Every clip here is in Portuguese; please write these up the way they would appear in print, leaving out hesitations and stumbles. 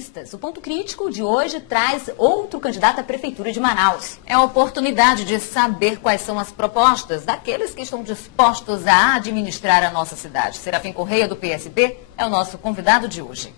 jornalistas. O Ponto Crítico de hoje traz outro candidato à Prefeitura de Manaus. É a oportunidade de saber quais são as propostas daqueles que estão dispostos a administrar a nossa cidade. Serafim Correia, do PSB, é o nosso convidado de hoje.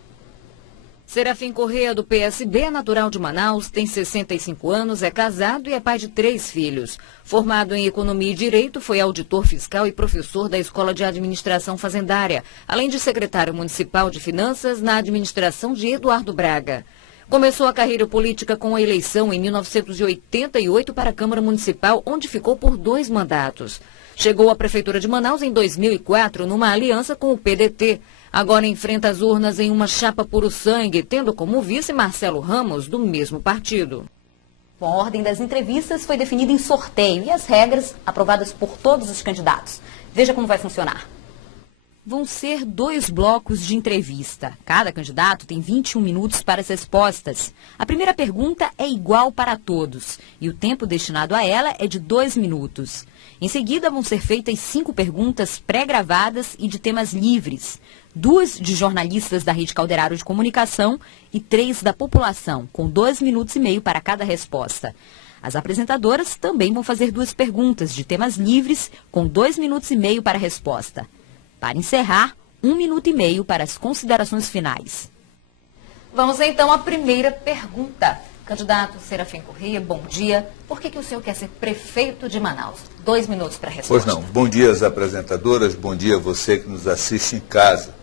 Serafim Correia, do PSB, natural de Manaus, tem 65 anos, é casado e é pai de 3 filhos. Formado em Economia e Direito, foi auditor fiscal e professor da Escola de Administração Fazendária, além de secretário municipal de Finanças na administração de Eduardo Braga. Começou a carreira política com a eleição em 1988 para a Câmara Municipal, onde ficou por 2 mandatos. Chegou à Prefeitura de Manaus em 2004, numa aliança com o PDT. Agora enfrenta as urnas em uma chapa puro sangue, tendo como vice Marcelo Ramos, do mesmo partido. Bom, a ordem das entrevistas foi definida em sorteio e as regras aprovadas por todos os candidatos. Veja como vai funcionar. Vão ser 2 blocos de entrevista. Cada candidato tem 21 minutos para as respostas. A primeira pergunta é igual para todos e o tempo destinado a ela é de 2 minutos. Em seguida, vão ser feitas 5 perguntas pré-gravadas e de temas livres. 2 de jornalistas da Rede Calderaro de Comunicação e 3 da população, com 2 minutos e meio para cada resposta. As apresentadoras também vão fazer 2 perguntas de temas livres, com 2 minutos e meio para a resposta. Para encerrar, 1 minuto e meio para as considerações finais. Vamos então à primeira pergunta. Candidato Serafim Correia, bom dia. Por que o senhor quer ser prefeito de Manaus? 2 minutos para a resposta. Pois não. Bom dia às apresentadoras, bom dia a você que nos assiste em casa.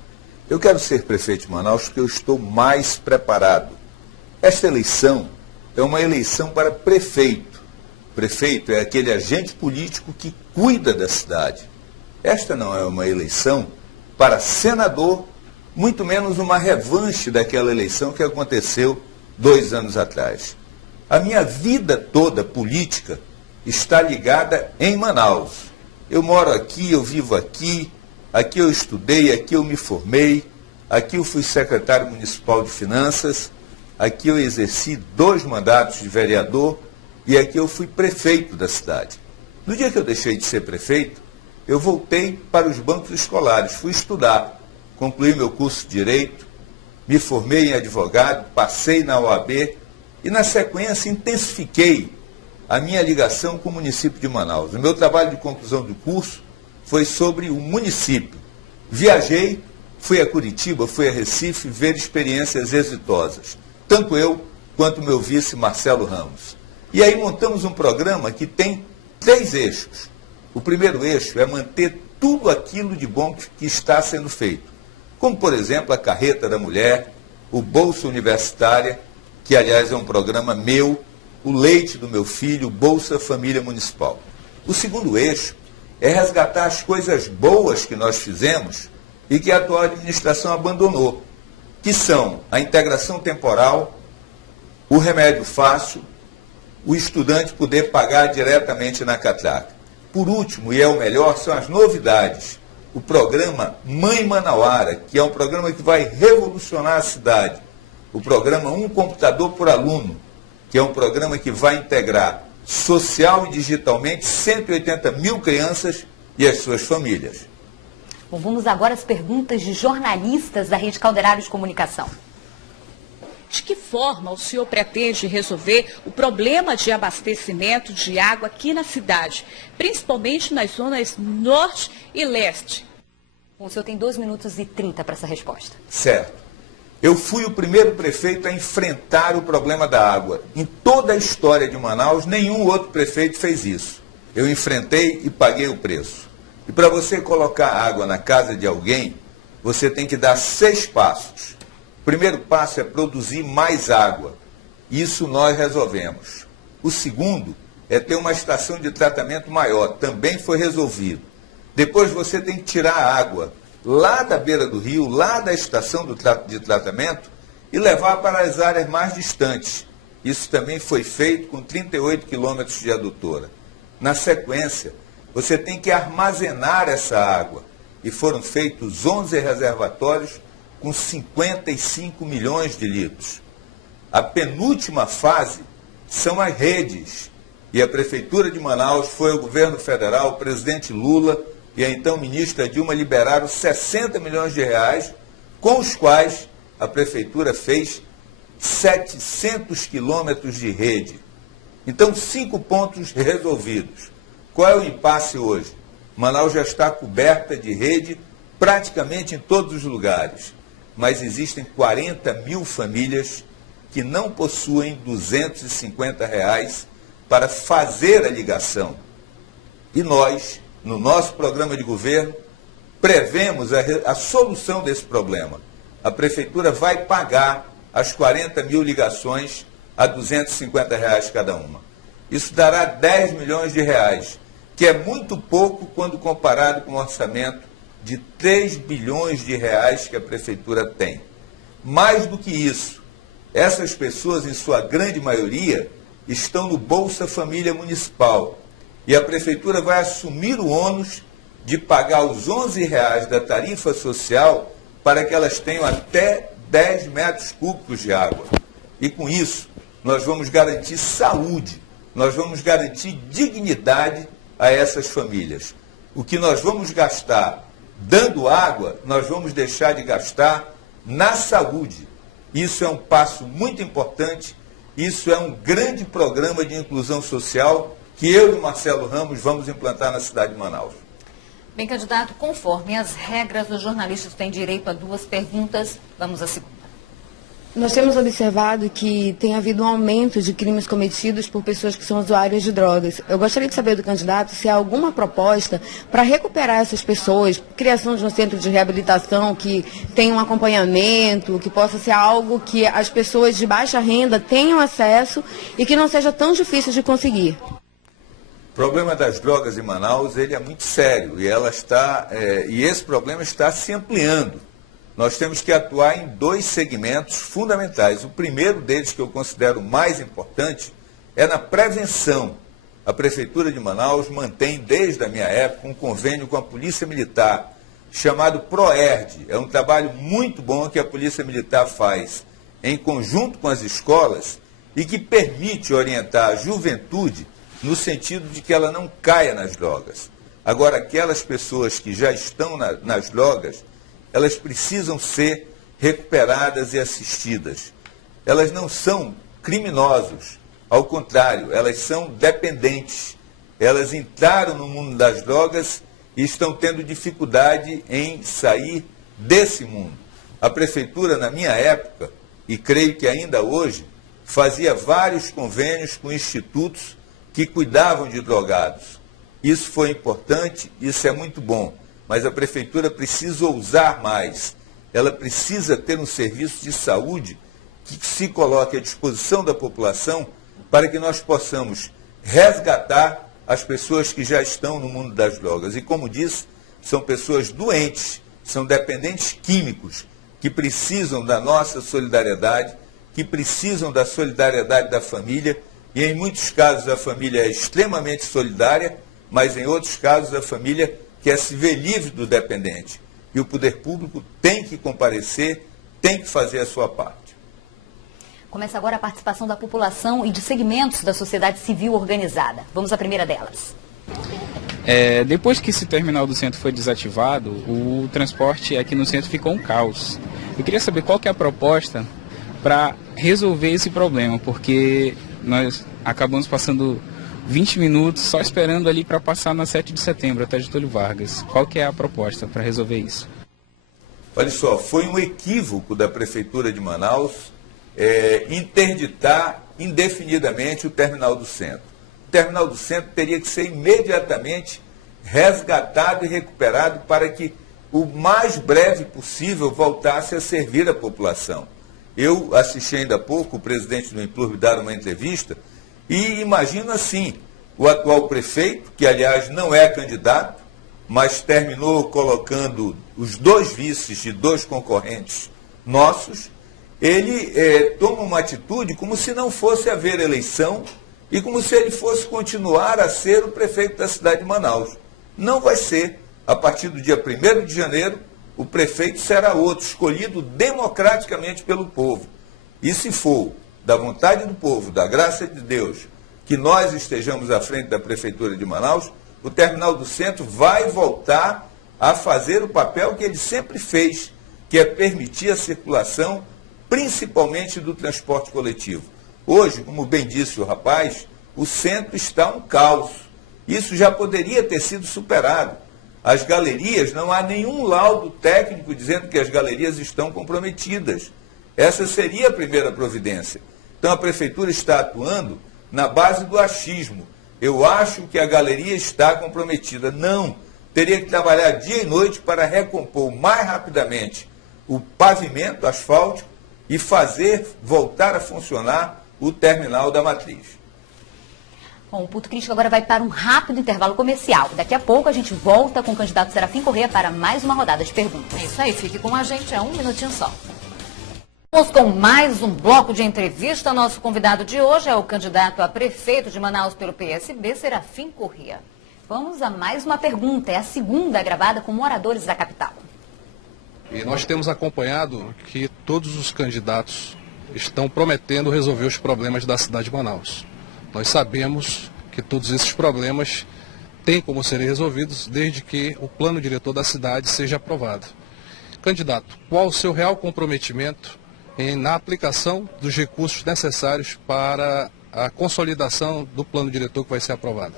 Eu quero ser prefeito de Manaus porque eu estou mais preparado. Esta eleição é uma eleição para prefeito. Prefeito é aquele agente político que cuida da cidade. Esta não é uma eleição para senador, muito menos uma revanche daquela eleição que aconteceu 2 anos atrás. A minha vida toda política está ligada em Manaus. Eu moro aqui, eu vivo aqui, aqui eu estudei, aqui eu me formei, aqui eu fui secretário municipal de Finanças, aqui eu exerci 2 mandatos de vereador e aqui eu fui prefeito da cidade. No dia que eu deixei de ser prefeito, eu voltei para os bancos escolares, fui estudar, concluí meu curso de Direito, me formei em advogado, passei na OAB e, na sequência, intensifiquei a minha ligação com o município de Manaus. O meu trabalho de conclusão do curso foi sobre o município. Viajei, fui a Curitiba, fui a Recife ver experiências exitosas, tanto eu quanto meu vice Marcelo Ramos. E aí montamos um programa que tem 3 eixos. O primeiro eixo é manter tudo aquilo de bom que está sendo feito, como, por exemplo, a Carreta da Mulher, o Bolsa Universitária, que, aliás, é um programa meu, o Leite do meu filho, o Bolsa Família Municipal. O segundo eixo é resgatar as coisas boas que nós fizemos e que a atual administração abandonou, que são a integração temporal, o remédio fácil, o estudante poder pagar diretamente na catraca. Por último, e é o melhor, são as novidades. O programa Mãe Manauara, que é um programa que vai revolucionar a cidade. O programa Um Computador por Aluno, que é um programa que vai integrar social e digitalmente 180 mil crianças e as suas famílias. Bom, vamos agora às perguntas de jornalistas da Rede Calderaro de Comunicação. De que forma o senhor pretende resolver o problema de abastecimento de água aqui na cidade, principalmente nas zonas norte e leste? Bom, o senhor tem 2 minutos e 30 para essa resposta. Certo. Eu fui o primeiro prefeito a enfrentar o problema da água. Em toda a história de Manaus, nenhum outro prefeito fez isso. Eu enfrentei e paguei o preço. E para você colocar água na casa de alguém, você tem que dar 6 passos. O primeiro passo é produzir mais água. Isso nós resolvemos. O segundo é ter uma estação de tratamento maior. Também foi resolvido. Depois você tem que tirar a água lá da beira do rio, lá da estação de tratamento e levar para as áreas mais distantes. Isso também foi feito com 38 quilômetros de adutora. Na sequência, você tem que armazenar essa água. E foram feitos 11 reservatórios com 55 milhões de litros. A penúltima fase são as redes. E a Prefeitura de Manaus foi ao governo federal, o presidente Lula e a então ministra Dilma liberaram 60 milhões de reais, com os quais a Prefeitura fez 700 quilômetros de rede. Então, 5 pontos resolvidos. Qual é o impasse hoje? Manaus já está coberta de rede praticamente em todos os lugares, mas existem 40 mil famílias que não possuem R$250 para fazer a ligação. E nós, no nosso programa de governo, prevemos a solução desse problema. A Prefeitura vai pagar as 40 mil ligações a R$250 cada uma. Isso dará 10 milhões de reais, que é muito pouco quando comparado com o orçamento de 3 bilhões de reais que a Prefeitura tem. Mais do que isso, essas pessoas, em sua grande maioria, estão no Bolsa Família Municipal. E a Prefeitura vai assumir o ônus de pagar os R$11 da tarifa social para que elas tenham até 10 metros cúbicos de água. E com isso, nós vamos garantir saúde, nós vamos garantir dignidade a essas famílias. O que nós vamos gastar dando água, nós vamos deixar de gastar na saúde. Isso é um passo muito importante, isso é um grande programa de inclusão social que eu e o Marcelo Ramos vamos implantar na cidade de Manaus. Bem, candidato, conforme as regras, os jornalistas têm direito a 2 perguntas. Vamos à segunda. Nós temos observado que tem havido um aumento de crimes cometidos por pessoas que são usuárias de drogas. Eu gostaria de saber do candidato se há alguma proposta para recuperar essas pessoas, criação de um centro de reabilitação que tenha um acompanhamento, que possa ser algo que as pessoas de baixa renda tenham acesso e que não seja tão difícil de conseguir. O problema das drogas em Manaus ele é muito sério e esse problema está se ampliando. Nós temos que atuar em 2 segmentos fundamentais. O primeiro deles, que eu considero mais importante, é na prevenção. A Prefeitura de Manaus mantém, desde a minha época, um convênio com a Polícia Militar, chamado PROERD. É um trabalho muito bom que a Polícia Militar faz em conjunto com as escolas e que permite orientar a juventude no sentido de que ela não caia nas drogas. Agora, aquelas pessoas que já estão nas drogas, elas precisam ser recuperadas e assistidas. Elas não são criminosos, ao contrário, elas são dependentes. Elas entraram no mundo das drogas e estão tendo dificuldade em sair desse mundo. A Prefeitura, na minha época, e creio que ainda hoje, fazia vários convênios com institutos que cuidavam de drogados. Isso foi importante, isso é muito bom. Mas a Prefeitura precisa ousar mais. Ela precisa ter um serviço de saúde que se coloque à disposição da população para que nós possamos resgatar as pessoas que já estão no mundo das drogas. E, como disse, são pessoas doentes, são dependentes químicos, que precisam da nossa solidariedade, que precisam da solidariedade da família, e em muitos casos a família é extremamente solidária, mas em outros casos a família quer se ver livre do dependente. E o poder público tem que comparecer, tem que fazer a sua parte. Começa agora a participação da população e de segmentos da sociedade civil organizada. Vamos à primeira delas. Depois que esse terminal do centro foi desativado, o transporte aqui no centro ficou um caos. Eu queria saber qual que é a proposta para resolver esse problema, porque nós acabamos passando 20 minutos só esperando ali para passar na 7 de setembro, até Getúlio Vargas. Qual que é a proposta para resolver isso? Olha só, foi um equívoco da Prefeitura de Manaus interditar indefinidamente o terminal do centro. O terminal do centro teria que ser imediatamente resgatado e recuperado para que o mais breve possível voltasse a servir a população. Eu assisti ainda há pouco o presidente do Implurb dar uma entrevista e imagino assim, o atual prefeito, que aliás não é candidato, mas terminou colocando os 2 vices de 2 concorrentes nossos, ele toma uma atitude como se não fosse haver eleição e como se ele fosse continuar a ser o prefeito da cidade de Manaus. Não vai ser. A partir do dia 1º de janeiro, o prefeito será outro, escolhido democraticamente pelo povo. E se for da vontade do povo, da graça de Deus, que nós estejamos à frente da Prefeitura de Manaus, o terminal do centro vai voltar a fazer o papel que ele sempre fez, que é permitir a circulação principalmente do transporte coletivo. Hoje, como bem disse o rapaz, o centro está um caos. Isso já poderia ter sido superado. As galerias, não há nenhum laudo técnico dizendo que as galerias estão comprometidas. Essa seria a primeira providência. Então a prefeitura está atuando na base do achismo. Eu acho que a galeria está comprometida. Não. Teria que trabalhar dia e noite para recompor mais rapidamente o pavimento asfáltico e fazer voltar a funcionar o terminal da Matriz. Bom, o Ponto Crítico agora vai para um rápido intervalo comercial. Daqui a pouco a gente volta com o candidato Serafim Corrêa para mais uma rodada de perguntas. É isso aí, fique com a gente, é um minutinho só. Vamos com mais um bloco de entrevista. Nosso convidado de hoje é o candidato a prefeito de Manaus pelo PSB, Serafim Corrêa. Vamos a mais uma pergunta, é a segunda gravada com moradores da capital. E nós temos acompanhado que todos os candidatos estão prometendo resolver os problemas da cidade de Manaus. Nós sabemos que todos esses problemas têm como serem resolvidos desde que o plano diretor da cidade seja aprovado. Candidato, qual o seu real comprometimento na aplicação dos recursos necessários para a consolidação do plano diretor que vai ser aprovado?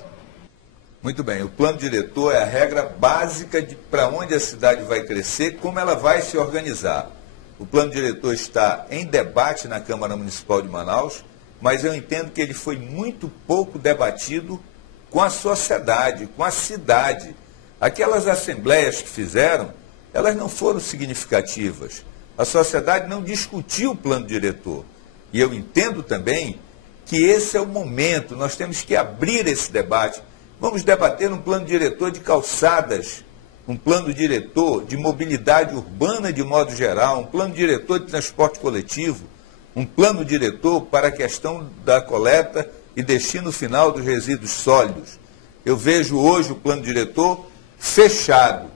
Muito bem, o plano diretor é a regra básica de para onde a cidade vai crescer, como ela vai se organizar. O plano diretor está em debate na Câmara Municipal de Manaus, mas eu entendo que ele foi muito pouco debatido com a sociedade, com a cidade. Aquelas assembleias que fizeram, elas não foram significativas. A sociedade não discutiu o plano diretor. E eu entendo também que esse é o momento, nós temos que abrir esse debate. Vamos debater um plano diretor de calçadas, um plano diretor de mobilidade urbana de modo geral, um plano diretor de transporte coletivo, um plano diretor para a questão da coleta e destino final dos resíduos sólidos. Eu vejo hoje o plano diretor fechado.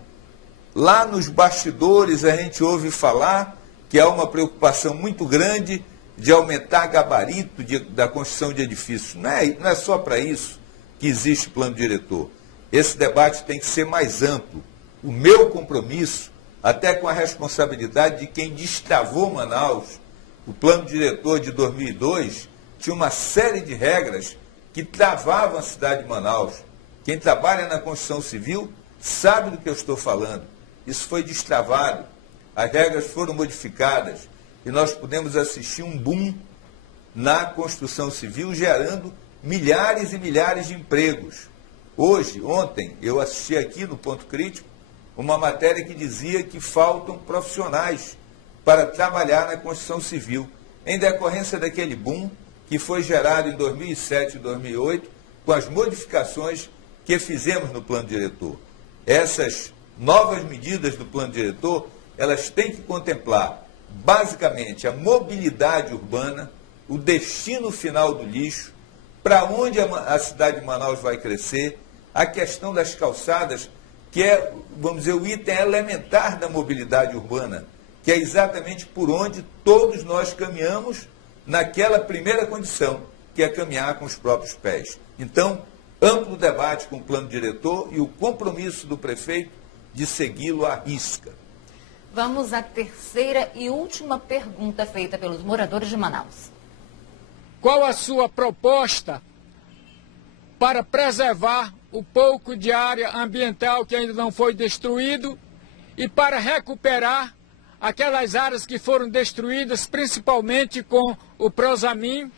Lá nos bastidores a gente ouve falar que há uma preocupação muito grande de aumentar gabarito da construção de edifícios. Não é só para isso que existe plano diretor. Esse debate tem que ser mais amplo. O meu compromisso, até com a responsabilidade de quem destravou Manaus, o plano diretor de 2002 tinha uma série de regras que travavam a cidade de Manaus. Quem trabalha na construção civil sabe do que eu estou falando. Isso foi destravado, as regras foram modificadas e nós pudemos assistir um boom na construção civil, gerando milhares e milhares de empregos. Ontem, eu assisti aqui no Ponto Crítico uma matéria que dizia que faltam profissionais para trabalhar na construção civil, em decorrência daquele boom que foi gerado em 2007 e 2008, com as modificações que fizemos no plano diretor. Essas novas medidas do plano diretor, elas têm que contemplar, basicamente, a mobilidade urbana, o destino final do lixo, para onde a cidade de Manaus vai crescer, a questão das calçadas, que é, vamos dizer, o item elementar da mobilidade urbana, que é exatamente por onde todos nós caminhamos naquela primeira condição, que é caminhar com os próprios pés. Então, amplo debate com o plano diretor e o compromisso do prefeito de segui-lo à risca. Vamos à terceira e última pergunta feita pelos moradores de Manaus. Qual a sua proposta para preservar o pouco de área ambiental que ainda não foi destruído e para recuperar aquelas áreas que foram destruídas, principalmente com o Prosamin,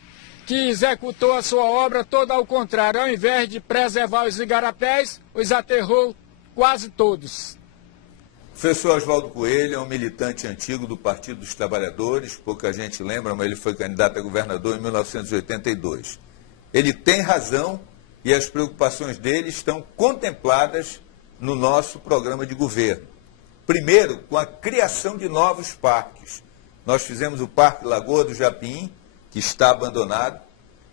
que executou a sua obra toda ao contrário. Ao invés de preservar os igarapés, os aterrou quase todos. O professor Oswaldo Coelho é um militante antigo do Partido dos Trabalhadores, pouca gente lembra, mas ele foi candidato a governador em 1982. Ele tem razão e as preocupações dele estão contempladas no nosso programa de governo. Primeiro, com a criação de novos parques. Nós fizemos o Parque Lagoa do Japim, que está abandonado,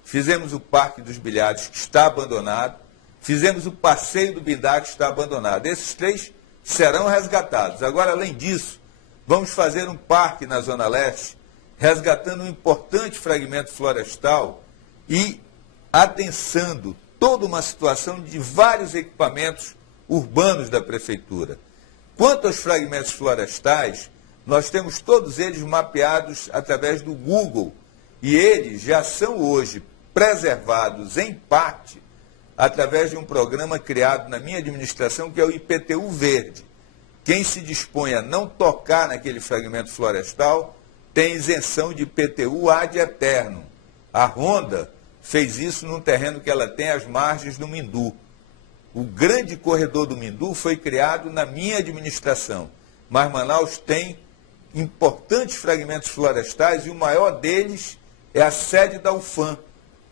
fizemos o Parque dos Bilhares, que está abandonado, fizemos o Passeio do Bindá, que está abandonado. Esses três serão resgatados. Agora, além disso, vamos fazer um parque na Zona Leste, resgatando um importante fragmento florestal e adensando toda uma situação de vários equipamentos urbanos da Prefeitura. Quanto aos fragmentos florestais, Nós temos todos eles mapeados através do Google e eles já são hoje preservados em parte através de um programa criado na minha administração que é o IPTU Verde. Quem se dispõe a não tocar naquele fragmento florestal tem isenção de IPTU ad eternum. A Honda fez isso num terreno que ela tem às margens do Mindu. O grande corredor do Mindu foi criado na minha administração, mas Manaus tem importantes fragmentos florestais e o maior deles é a sede da UFAM,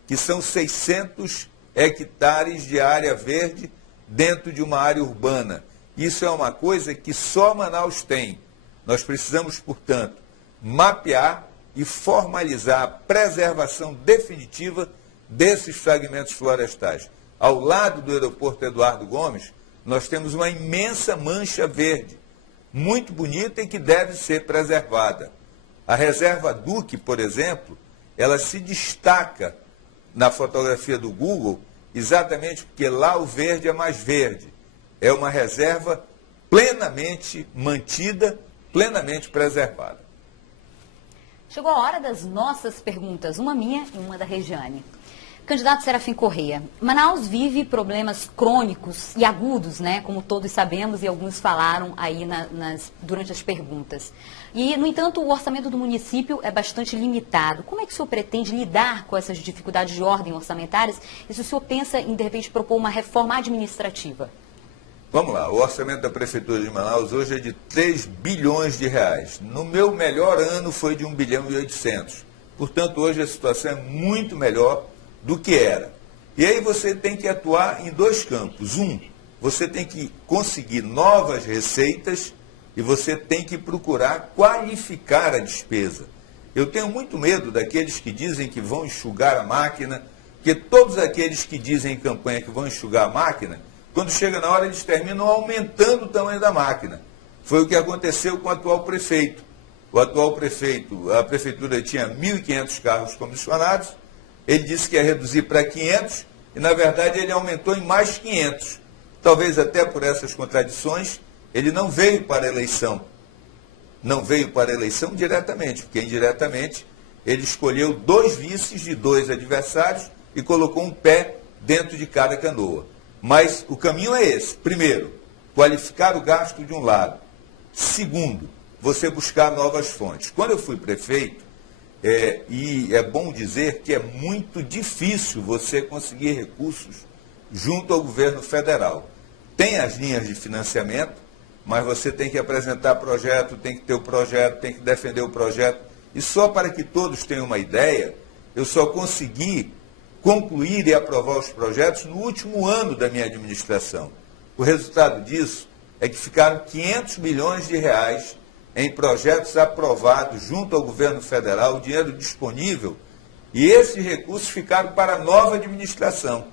que são 600 hectares de área verde dentro de uma área urbana. Isso é uma coisa que só Manaus tem. Nós precisamos, portanto, mapear e formalizar a preservação definitiva desses fragmentos florestais. Ao lado do aeroporto Eduardo Gomes, nós temos uma imensa mancha verde, muito bonita e que deve ser preservada. A reserva Duque, por exemplo, ela se destaca na fotografia do Google exatamente porque lá o verde é mais verde. É uma reserva plenamente mantida, plenamente preservada. Chegou a hora das nossas perguntas, uma minha e uma da Regiane. Candidato Serafim Corrêa, Manaus vive problemas crônicos e agudos, né? Como todos sabemos e alguns falaram aí durante as perguntas. E, no entanto, o orçamento do município é bastante limitado. Como é que o senhor pretende lidar com essas dificuldades de ordem orçamentárias e se o senhor pensa em, de repente, propor uma reforma administrativa? Vamos lá, o orçamento da Prefeitura de Manaus hoje é de 3 bilhões de reais. No meu melhor ano foi de 1 bilhão e 800. Portanto, hoje a situação é muito melhor do que era. E aí você tem que atuar em dois campos. Um, você tem que conseguir novas receitas e você tem que procurar qualificar a despesa. Eu tenho muito medo daqueles que dizem que vão enxugar a máquina, porque todos aqueles que dizem em campanha que vão enxugar a máquina, quando chega na hora eles terminam aumentando o tamanho da máquina. Foi o que aconteceu com o atual prefeito. O atual prefeito, a prefeitura tinha 1.500 carros comissionados, ele disse que ia reduzir para 500 e, na verdade, ele aumentou em mais 500. Talvez até por essas contradições, ele não veio para a eleição. Não veio para a eleição diretamente, porque indiretamente ele escolheu 2 vices de 2 adversários e colocou um pé dentro de cada canoa. Mas o caminho é esse. Primeiro, qualificar o gasto de um lado. Segundo, você buscar novas fontes. Quando eu fui prefeito, e é bom dizer que é muito difícil você conseguir recursos junto ao governo federal. Tem as linhas de financiamento, mas você tem que apresentar projeto, tem que ter o projeto, tem que defender o projeto. E só para que todos tenham uma ideia, eu só consegui concluir e aprovar os projetos no último ano da minha administração. O resultado disso é que ficaram 500 milhões de reais em projetos aprovados junto ao governo federal, o dinheiro disponível, e esses recursos ficaram para a nova administração.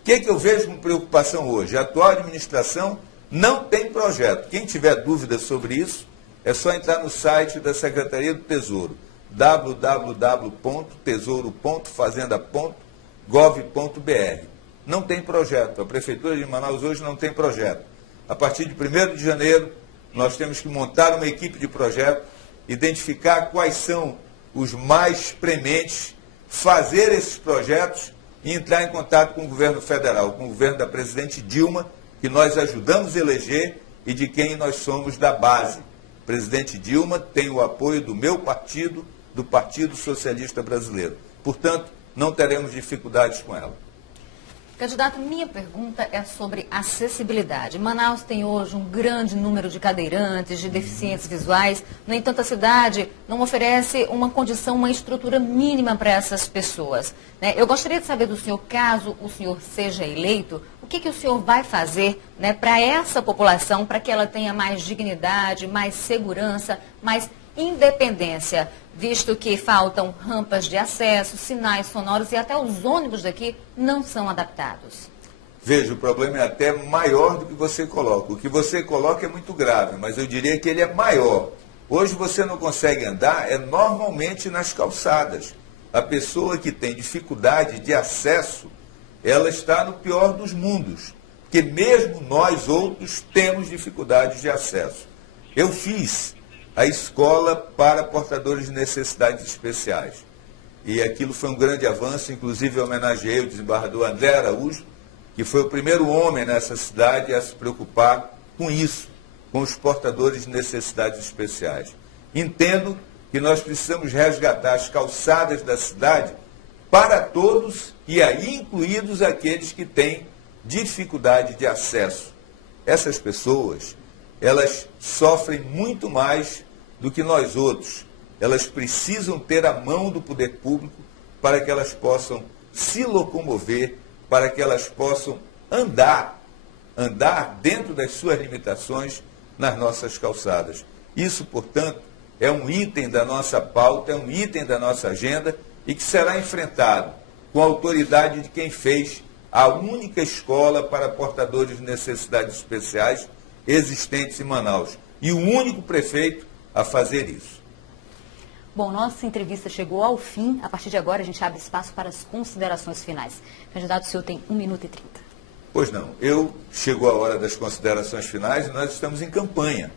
O que eu vejo com preocupação hoje? A atual administração não tem projeto. Quem tiver dúvida sobre isso, é só entrar no site da Secretaria do Tesouro, www.tesouro.fazenda.gov.br. Não tem projeto. A Prefeitura de Manaus hoje não tem projeto. A partir de 1º de janeiro, nós temos que montar uma equipe de projeto, identificar quais são os mais prementes, fazer esses projetos e entrar em contato com o governo federal, com o governo da presidente Dilma, que nós ajudamos a eleger e de quem nós somos da base. A presidente Dilma tem o apoio do meu partido, do Partido Socialista Brasileiro. Portanto, não teremos dificuldades com ela. Candidato, minha pergunta é sobre acessibilidade. Manaus tem hoje um grande número de cadeirantes, de deficientes visuais. No entanto, a cidade não oferece uma condição, uma estrutura mínima para essas pessoas, né? Eu gostaria de saber do senhor, caso o senhor seja eleito, o que o senhor vai fazer, né, para essa população, para que ela tenha mais dignidade, mais segurança, mais independência, visto que faltam rampas de acesso, sinais sonoros e até os ônibus daqui não são adaptados. Veja, o problema é até maior do que você coloca. O que você coloca é muito grave, mas eu diria que ele é maior. Hoje você não consegue andar, normalmente nas calçadas. A pessoa que tem dificuldade de acesso, ela está no pior dos mundos, porque mesmo nós outros temos dificuldades de acesso. Eu fiz a escola para portadores de necessidades especiais. E aquilo foi um grande avanço, inclusive eu homenageei o desembargador André Araújo, que foi o primeiro homem nessa cidade a se preocupar com isso, com os portadores de necessidades especiais. Entendo que nós precisamos resgatar as calçadas da cidade para todos e aí incluídos aqueles que têm dificuldade de acesso. Essas pessoas, elas sofrem muito mais do que nós outros. Elas precisam ter a mão do poder público para que elas possam se locomover, para que elas possam andar dentro das suas limitações nas nossas calçadas. Isso, portanto, é um item da nossa pauta, é um item da nossa agenda e que será enfrentado com a autoridade de quem fez a única escola para portadores de necessidades especiais existentes em Manaus. E o único prefeito a fazer isso. Bom, nossa entrevista chegou ao fim. A partir de agora, a gente abre espaço para as considerações finais. Candidato, o senhor tem 1 minuto e 30. Pois não. Chegou a hora das considerações finais e nós estamos em campanha.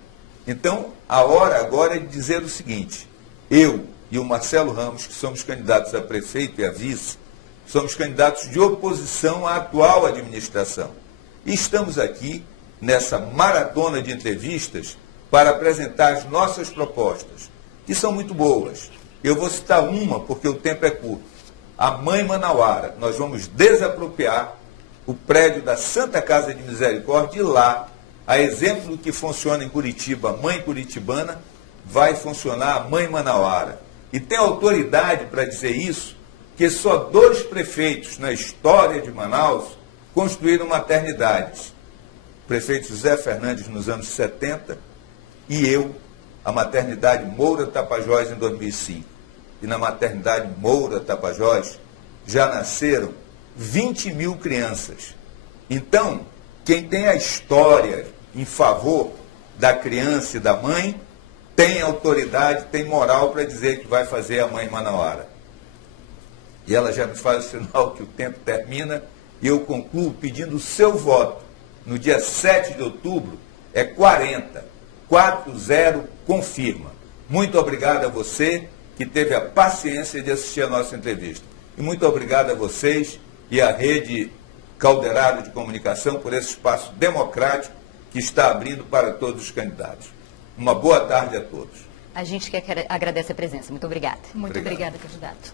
Então, a hora agora é de dizer o seguinte: eu e o Marcelo Ramos, que somos candidatos a prefeito e a vice, somos candidatos de oposição à atual administração. E estamos aqui, nessa maratona de entrevistas, para apresentar as nossas propostas, que são muito boas. Eu vou citar uma, porque o tempo é curto. A Mãe Manauara. Nós vamos desapropriar o prédio da Santa Casa de Misericórdia e lá, a exemplo do que funciona em Curitiba, a Mãe Curitibana, vai funcionar a Mãe Manauara. E tem autoridade para dizer isso, que só 2 prefeitos na história de Manaus construíram maternidades. O prefeito José Fernandes nos anos 70 e eu, a maternidade Moura Tapajós em 2005. E na maternidade Moura Tapajós já nasceram 20 mil crianças. Então, quem tem a história em favor da criança e da mãe, tem autoridade, tem moral para dizer que vai fazer a Mãe Manauara. E ela já me faz o sinal que o tempo termina e eu concluo pedindo o seu voto. No dia 7 de outubro, é 40. 40 confirma. Muito obrigado a você que teve a paciência de assistir a nossa entrevista. E muito obrigado a vocês e à Rede Calderaro de Comunicação por esse espaço democrático que está abrindo para todos os candidatos. Uma boa tarde a todos. A gente que agradece a presença. Muito obrigada. Muito obrigada, candidato.